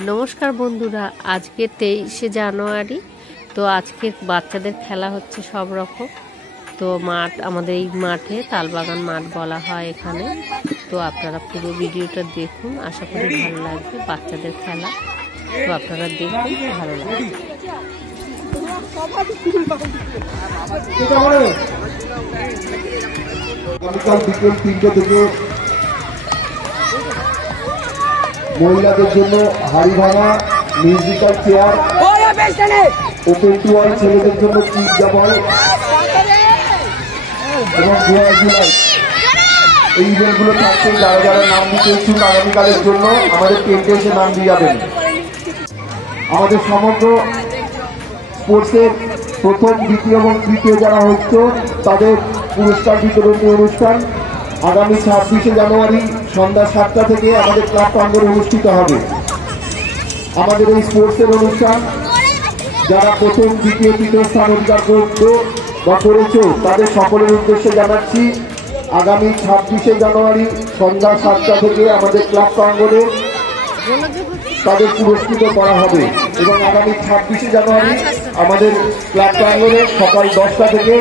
নমস্কার বন্ধুরা, আজকে 23শে জানুয়ারি। তো আজকে বাচ্চাদের খেলা হচ্ছে সব রকম। তো মাঠ, আমাদের এই মাঠে তালবাগান মাঠ বলা হয় এখানে। তো আপনারা পুরো ভিডিওটা দেখুন, আশা করি ভালো লাগবে। বাচ্চাদের খেলা, তো আপনারা দেখুন, ভালো লাগবে। বিকেল 3টে থেকে মহিলাদের জন্য হাড়ি ভাঙা, musical chair, open to all, ছেলেদের জন্য পিজ্জা বল এবং জুলাই এই ইভেন্টগুলো থাকছে। যারা যারা নাম দিতে ইচ্ছুক আগামীকালের জন্য আমাদের টেন্টে এসে নাম দিয়ে যাবেন। আমাদের সমগ্র স্পোর্টসের প্রথম, দ্বিতীয় এবং তৃতীয় যারা হচ্ছে তাদের পুরস্কার বিতরণী অনুষ্ঠান আগামী 26শে জানুয়ারি সন্ধ্যা 7টা থেকে আমাদের ক্লাব প্রাঙ্গণে অনুষ্ঠিত হবে। আমাদের এই স্পোর্টসের অনুষ্ঠান যারা প্রথম, দ্বিতীয়, তৃতীয় স্থান অধিকার করতো বা করেছ তাদের সকলের উদ্দেশ্যে জানাচ্ছি, আগামী 26শে জানুয়ারি সন্ধ্যা 7টা থেকে আমাদের ক্লাব প্রাঙ্গণে তাদের পুরস্কৃত করা হবে। এবং আগামী 26শে জানুয়ারি আমাদের ক্লাব প্রাঙ্গণে সকাল 10টা থেকে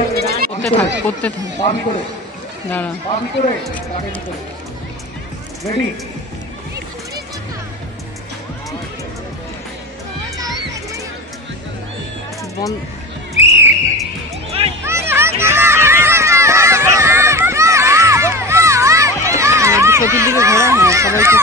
চতুর্দিকে ঘোরা হয়, সবাইকে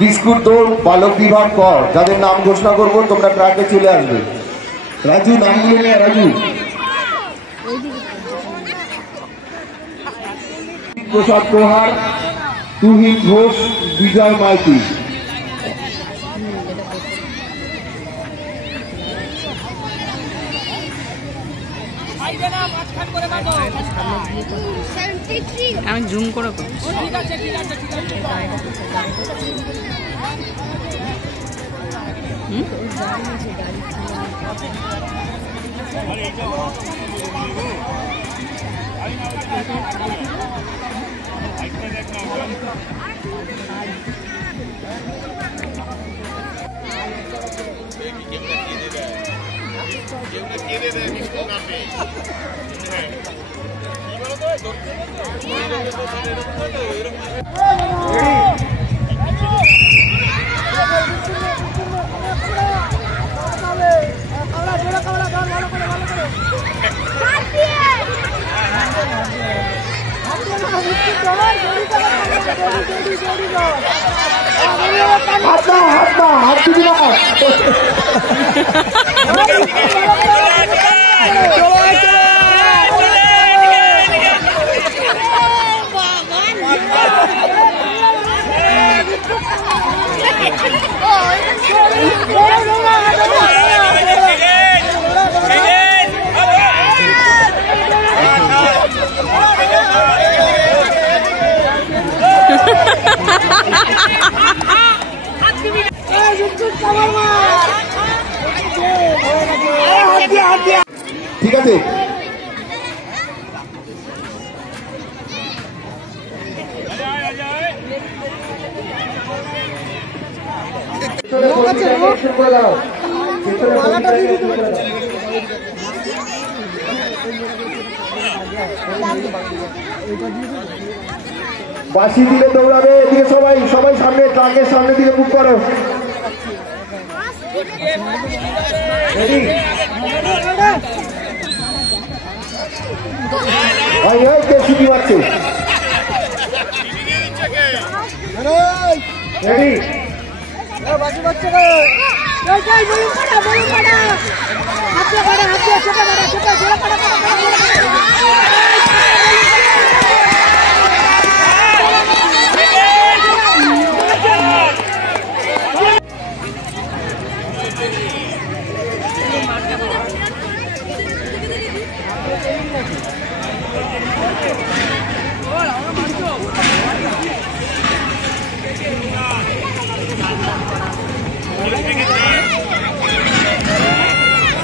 বিস্কুট দৌড় বালক বিভাগ কর, যাদের নাম ঘোষণা করবো তোমরা ট্রাকে চলে আসবে। রাজু, নামগুলো নিয়ে রাজু। প্রসাদ প্রহার, তুহিন ঘোষ, বিজয় মাইতি। আমি জুম করে ঠিক আছে। বাঁশি দিলে দৌড়াবে, এদিকে সবাই সবাই সামনে, ট্রাকের সামনে দিকে মুখ করো। কে ছুটি পাচ্ছে?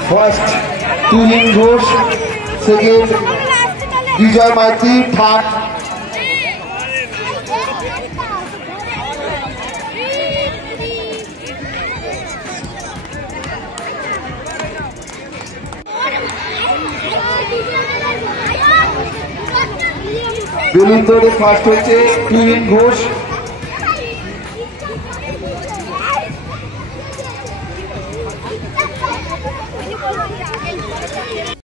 ফার্স্ট তুহিন ঘোষ, সেকেন্ড বিজয় মাইতি, থার্ড বেলুন দৌড়ে ফার্স্ট হয়েছে তুহিন ঘোষ।